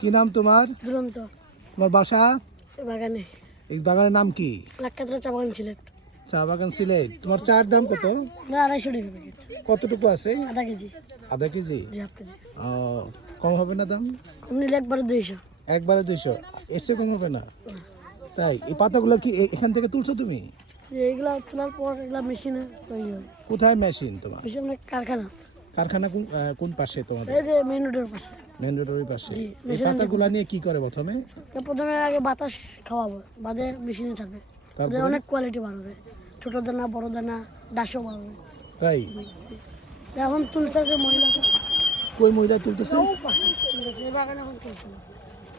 কি নাম তোমার? দুরন্ত। তোমার বাসা বাগানে। এই বাগানের নাম কি? লাক্ষাতলা চা বাগান সিলেট। চা বাগান সিলেট। তোমার চার দাম কত? না 250 টাকা প্যাকেট। কতটুকু আছে? আধা কেজি। আধা কেজি? জি, হাফ কেজি। ও, কম হবে না দাম? কম নিলে একবারে 200। একবারে 200? এর চেয়ে কম হবে না? তাই? এই পাতাগুলো কি এখান থেকে তুলছো তুমি? যে এইগুলা তোলার পর এগুলা মেশিনে তৈরি হয়। কোথায় মেশিন তোমার? মেশিন মানে কারখানা। কারখানা কোন পাশে তোমাদের? এই যে মেইন রোডের পাশে। মেন রোডের ওই পাশে। জি, এই পাতাগুলো নিয়ে কি করে প্রথমে? প্রথমে আগে বাতাস খাওয়াবো, বাদে মেশিনে ছাড়বে। তারপরে অনেক কোয়ালিটি বাড়বে, ছোট দানা, বড় দানা, ডাসও বাড়বে। তাই? এখন তুলছে যে মহিলা, কই মহিলা তুলতেছে? এই বাগানে এখন তুলছে না।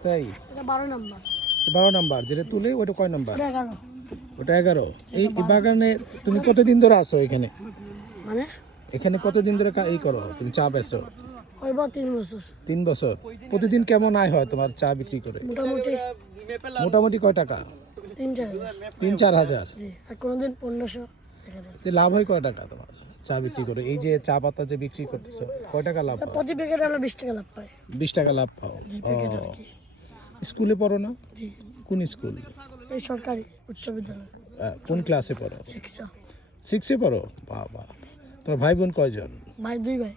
তাই? এটা 12 নাম্বার। 12 নাম্বার যেটা তুলে ওটা কয় নাম্বার? এটা 11। ওটা 11। এই বাগানে তুমি কতদিন ধরে আছো এখানে? মানে এখানে কতদিন ধরে এই করো তুমি, চা বেচো? হইব 3 বছর। 3 বছর। প্রতিদিন কেমন আয় হয় তোমার চা বিক্রি করে? মোটামুটি মোটামুটি কয় টাকা? 3-4 হাজার। 3-4 হাজার? জি, আর কোনোদিন 1500 1000। তো লাভ হয় কয় টাকা তোমার চা বিক্রি করে? এই যে চা পাতা যে বিক্রি করতেছো কয় টাকা লাভ হয়? প্রতি প্যাকেটে আমরা 20 টাকা লাভ পাই। 20 টাকা লাভ পাও? জি, প্যাকেট আর কি। স্কুলে পড়ো না? জি, কোন স্কুল? এই সরকারি উচ্চ বিদ্যালয়। কোন ক্লাসে পড়ো? 600। 6-এ পড়ো? বাবা, তোমার ভাই বোন কয়জন? ভাই 2 ভাই,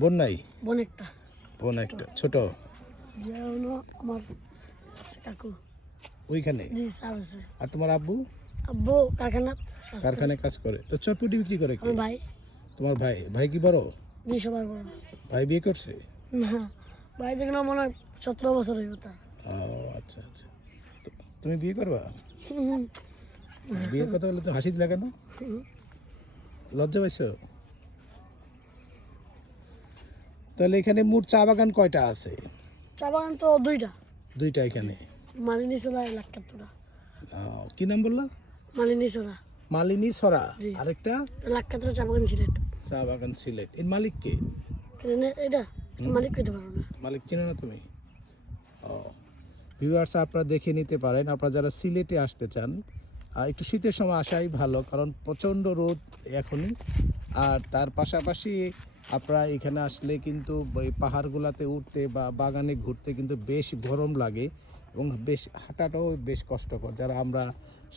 বোন নাই? বোন একটা। বোন একটা, ছোট? যে হলো আমার কাকু। ওইখানে? জি, স্যার আছে। আর তোমার আব্বু? আব্বু কারখানা। কারখানায় কাজ করে। তো চটপটি বিক্রি করে কি? আমার ভাই। তোমার ভাই? ভাই কি বড়? জি, সবার বড়। ভাই বিয়ে করছে? না, ভাই যেগুলো মনে হয় 17 বছর হইব তার। ও আচ্ছা আচ্ছা। তুমি বিয়ে করবা? বিয়ের কথা বলে তো হাসি দিলা কেন? লজ্জা পাইছো? তাহলে এখানে মোট চা বাগান কয়টা আছে? চা বাগান তো 2টা। 2টা এখানে? মালিনী সোনা, লাক্ষাতলা। কি নাম বললা? মালিনী সোনা। মালিনী সরা। জি। আরেকটা? লাক্ষাতলা চা বাগান সিলেট। চা বাগান সিলেট। এর মালিক কে? এটা মালিক কইতে পারবো না। মালিক চেনো না তুমি? ও, ভিউয়ার্স আপনারা দেখে নিতে পারেন। আপনারা যারা সিলেটে আসতে চান একটু শীতের সময় আসাই ভালো, কারণ প্রচণ্ড রোদ এখনই। আর তার পাশাপাশি আপনারা এখানে আসলে কিন্তু ওই পাহাড়গুলোতে উঠতে বা বাগানে ঘুরতে কিন্তু বেশ গরম লাগে এবং বেশ হাঁটাটাও বেশ কষ্টকর। যারা আমরা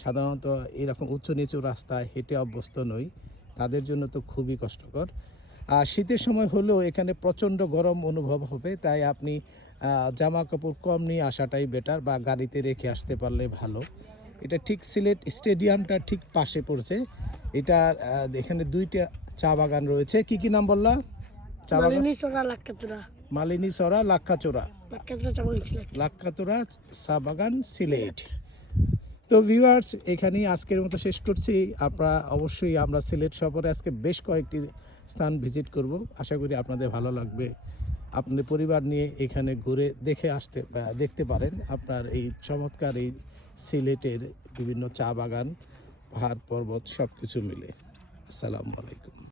সাধারণত এরকম উঁচু নিচু রাস্তায় হেঁটে অভ্যস্ত নই, তাদের জন্য তো খুবই কষ্টকর। আর শীতের সময় হলেও এখানে প্রচণ্ড গরম অনুভব হবে, তাই আপনি জামা কাপড় কম নিয়ে আসাটাই বেটার, বা গাড়িতে রেখে আসতে পারলে ভালো। এটা ঠিক সিলেট স্টেডিয়ামটা ঠিক পাশে পড়ছে। এটা এখানে 2টা চা বাগান রয়েছে। কি কি নাম বললা? চা বাগান? মালিনী সোনা, লাক্ষাতলা। মালিনী সরা, লাক্ষাচোরা। লাক্ষাতলা চা বাগান সিলেট। লাক্ষাচোরা চা বাগান সিলেট। তো ভিউয়ার্স এখানেই আজকের মতো শেষ করছি। আপনারা অবশ্যই, আমরা সিলেট সফরে আজকে বেশ কয়েকটি স্থান ভিজিট করব। আশা করি আপনাদের ভালো লাগবে। আপনার পরিবার নিয়ে এখানে ঘুরে দেখতে পারেন আপনার এই চমৎকার এই সিলেটের বিভিন্ন চা বাগান, পাহাড় পর্বত সব কিছু মিলে। আসসালামু আলাইকুম।